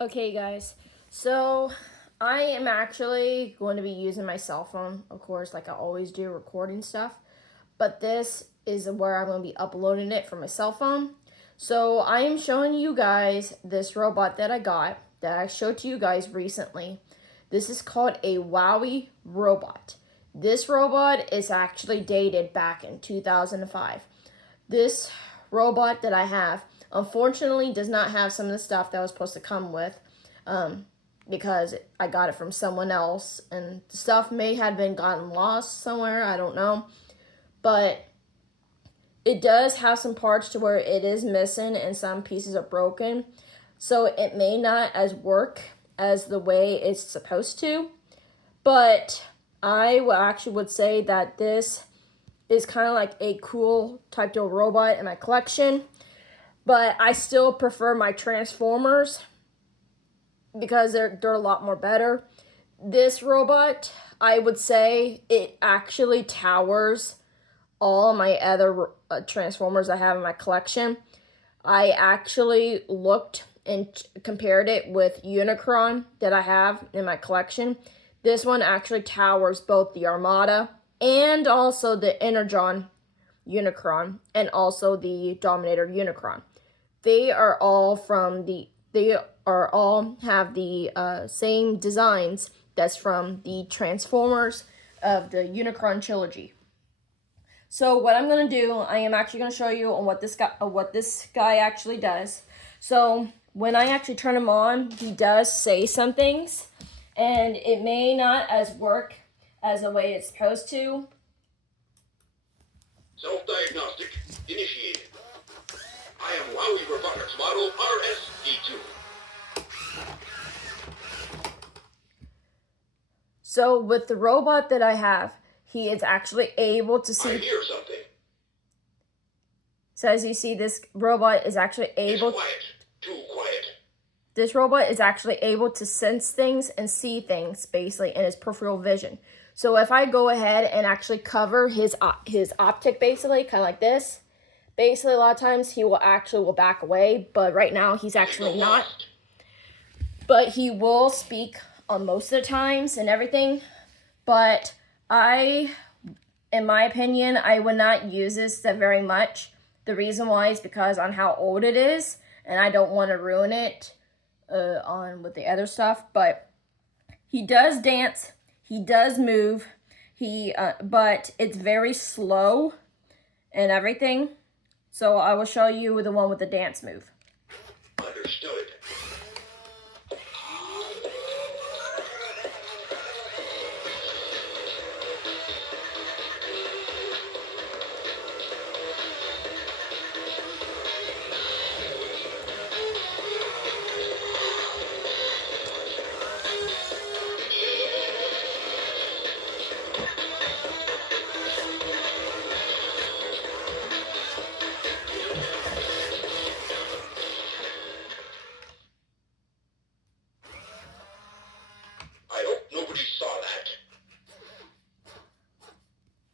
Okay, guys, so I am actually going to be using my cell phone, of course, like I always do, recording stuff. But this is where I'm going to be uploading it from my cell phone. So I am showing you guys this robot that I got, that I showed to you guys recently. This is called a Wowwee robot. This robot is actually dated back in 2005. This robot that I have, unfortunately, does not have some of the stuff that was supposed to come with, because I got it from someone else, and the stuff may have been gotten lost somewhere, I don't know. But it does have some parts to where it is missing and some pieces are broken. So it may not as work as the way it's supposed to. But I actually would say that this is kind of like a cool type of robot in my collection. But I still prefer my Transformers because they're a lot more better. This robot, I would say it actually towers all my other Transformers I have in my collection. I actually looked and compared it with Unicron that I have in my collection. This one actually towers both the Armada and also the Energon Unicron and also the Dominator Unicron. They are all have the same designs that's from the Transformers of the Unicron trilogy. So what I'm gonna do, I am actually gonna show you on what this guy actually does. So when I actually turn him on, he does say some things, and it may not as work as the way it's supposed to. Self-diagnostic initiated. I am Wowwee Robotics model RSD2. So with the robot that I have, he is actually able to see. I hear something. So as you see, this robot is actually able. It's quiet. Too quiet. This robot is actually able to sense things and see things, basically, in his peripheral vision. So if I go ahead and actually cover his optic, basically, kind of like this, basically a lot of times he will back away, but right now he's actually not. But he will speak on most of the times and everything. But in my opinion, I would not use this very much. The reason why is because on how old it is, and I don't want to ruin it on with the other stuff. But he does dance, he does move, but it's very slow and everything. So I will show you the one with the dance move. Understood.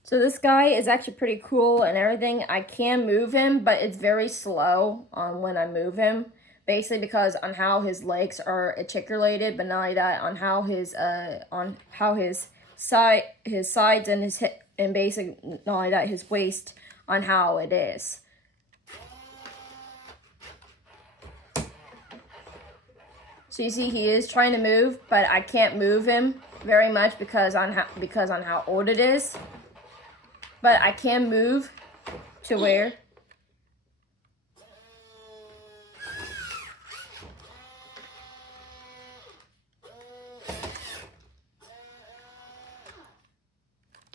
So this guy is actually pretty cool and everything. I can move him, but it's very slow on when I move him. Basically because on how his legs are articulated, but not only that, on how his sides and his hip, and basically not only that, his waist, on how it is. So you see he is trying to move, but I can't move him very much because on how old it is. But I can move to where.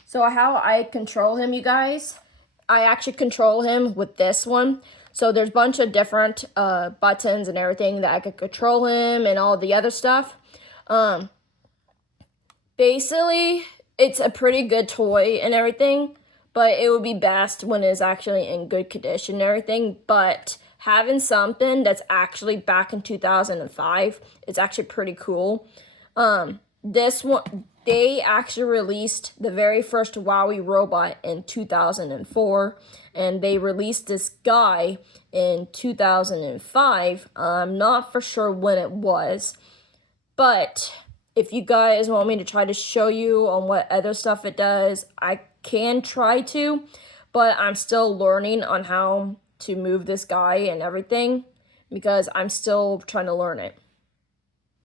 So how I control him, you guys, I actually control him with this one. So there's a bunch of different buttons and everything that I could control him and all the other stuff. Basically, it's a pretty good toy and everything. But it would be best when it's actually in good condition and everything. But having something that's actually back in 2005 is actually pretty cool. This one, they actually released the very first Wowwee robot in 2004. And they released this guy in 2005. I'm not for sure when it was, but if you guys want me to try to show you on what other stuff it does, I can try to, but I'm still learning on how to move this guy and everything because I'm still trying to learn it.